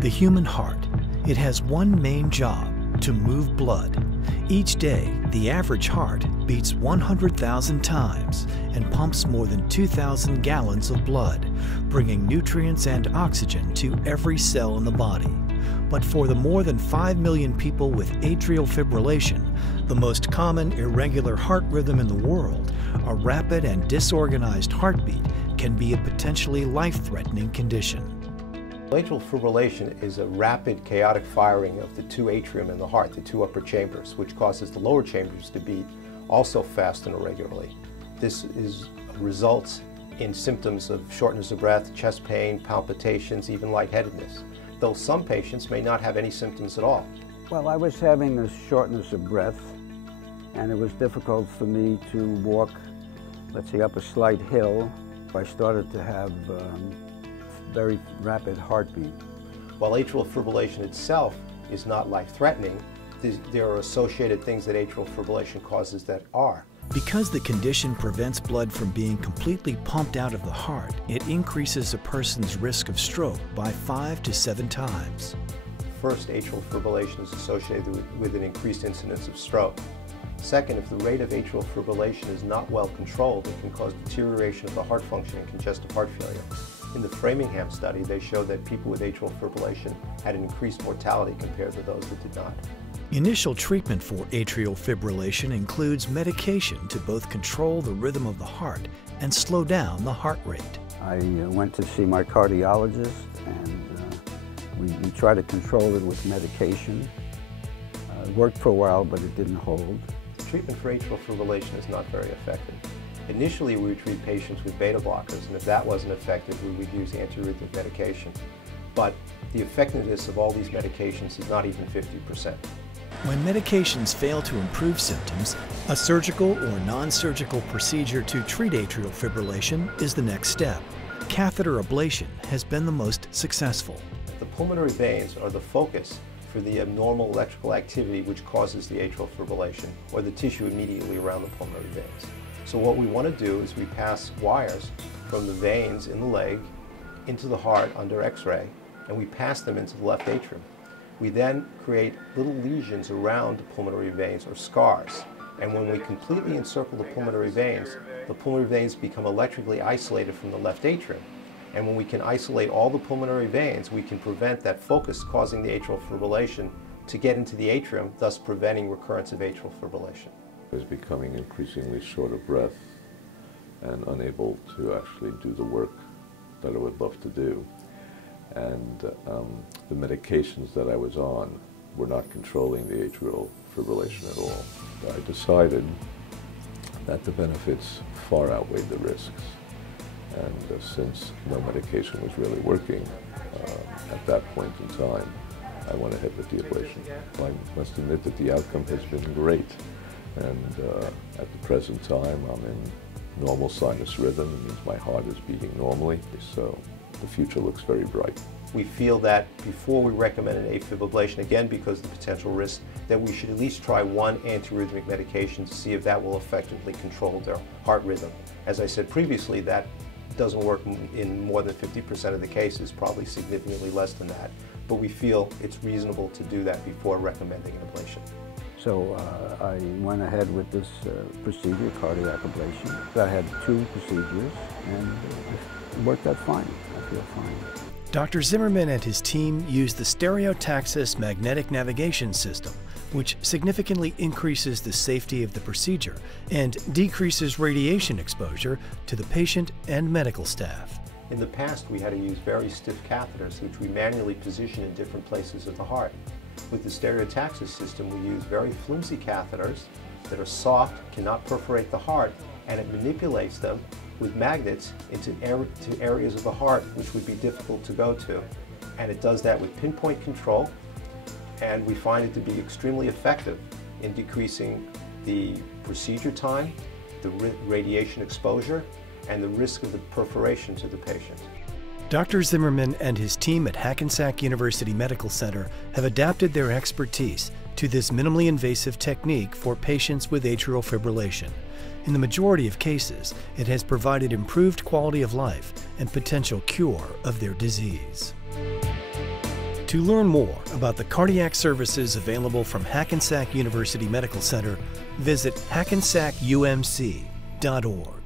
The human heart. It has one main job: to move blood. Each day, the average heart beats 100,000 times and pumps more than 2,000 gallons of blood, bringing nutrients and oxygen to every cell in the body. But for the more than 5 million people with atrial fibrillation, the most common irregular heart rhythm in the world, a rapid and disorganized heartbeat can be a potentially life-threatening condition. Atrial fibrillation is a rapid, chaotic firing of the two atrium in the heart, the two upper chambers, which causes the lower chambers to beat also fast and irregularly. This results in symptoms of shortness of breath, chest pain, palpitations, even lightheadedness, though some patients may not have any symptoms at all. Well, I was having this shortness of breath, and it was difficult for me to walk, let's say, up a slight hill. I started to have very rapid heartbeat. While atrial fibrillation itself is not life-threatening, there are associated things that atrial fibrillation causes that are. Because the condition prevents blood from being completely pumped out of the heart, it increases a person's risk of stroke by 5 to 7 times. First, atrial fibrillation is associated with an increased incidence of stroke. Second, if the rate of atrial fibrillation is not well controlled, it can cause deterioration of the heart function and congestive heart failure. In the Framingham study, they showed that people with atrial fibrillation had an increased mortality compared to those that did not. Initial treatment for atrial fibrillation includes medication to both control the rhythm of the heart and slow down the heart rate. I went to see my cardiologist, and we tried to control it with medication. It worked for a while, but it didn't hold. Treatment for atrial fibrillation is not very effective. Initially, we would treat patients with beta blockers, and if that wasn't effective, we would use antiarrhythmic medication. But the effectiveness of all these medications is not even 50%. When medications fail to improve symptoms, a surgical or non-surgical procedure to treat atrial fibrillation is the next step. Catheter ablation has been the most successful. The pulmonary veins are the focus for the abnormal electrical activity which causes the atrial fibrillation, or the tissue immediately around the pulmonary veins. So what we want to do is we pass wires from the veins in the leg into the heart under X-ray, and we pass them into the left atrium. We then create little lesions around the pulmonary veins, or scars. And when we completely encircle the pulmonary veins become electrically isolated from the left atrium. And when we can isolate all the pulmonary veins, we can prevent that focus causing the atrial fibrillation to get into the atrium, thus preventing recurrence of atrial fibrillation. I was becoming increasingly short of breath and unable to actually do the work that I would love to do. And the medications that I was on were not controlling the atrial fibrillation at all. I decided that the benefits far outweighed the risks. And since no medication was really working at that point in time, I went ahead with the ablation. I must admit that the outcome has been great. And at the present time, I'm in normal sinus rhythm. It means my heart is beating normally. So the future looks very bright. We feel that before we recommend an AFib ablation, again because of the potential risk, that we should at least try one antiarrhythmic medication to see if that will effectively control their heart rhythm. As I said previously, that doesn't work in more than 50% of the cases, probably significantly less than that. But we feel it's reasonable to do that before recommending an ablation. So I went ahead with this procedure, cardiac ablation. I had 2 procedures, and it worked out fine. I feel fine. Dr. Zimmerman and his team use the Stereotaxis magnetic navigation system, which significantly increases the safety of the procedure and decreases radiation exposure to the patient and medical staff. In the past, we had to use very stiff catheters, which we manually position in different places of the heart. With the Stereotaxis system, we use very flimsy catheters that are soft, cannot perforate the heart, and it manipulates them with magnets into areas of the heart which would be difficult to go to. And it does that with pinpoint control, and we find it to be extremely effective in decreasing the procedure time, the radiation exposure, and the risk of the perforation to the patient. Dr. Zimmerman and his team at Hackensack University Medical Center have adapted their expertise to this minimally invasive technique for patients with atrial fibrillation. In the majority of cases, it has provided improved quality of life and potential cure of their disease. To learn more about the cardiac services available from Hackensack University Medical Center, visit hackensackumc.org.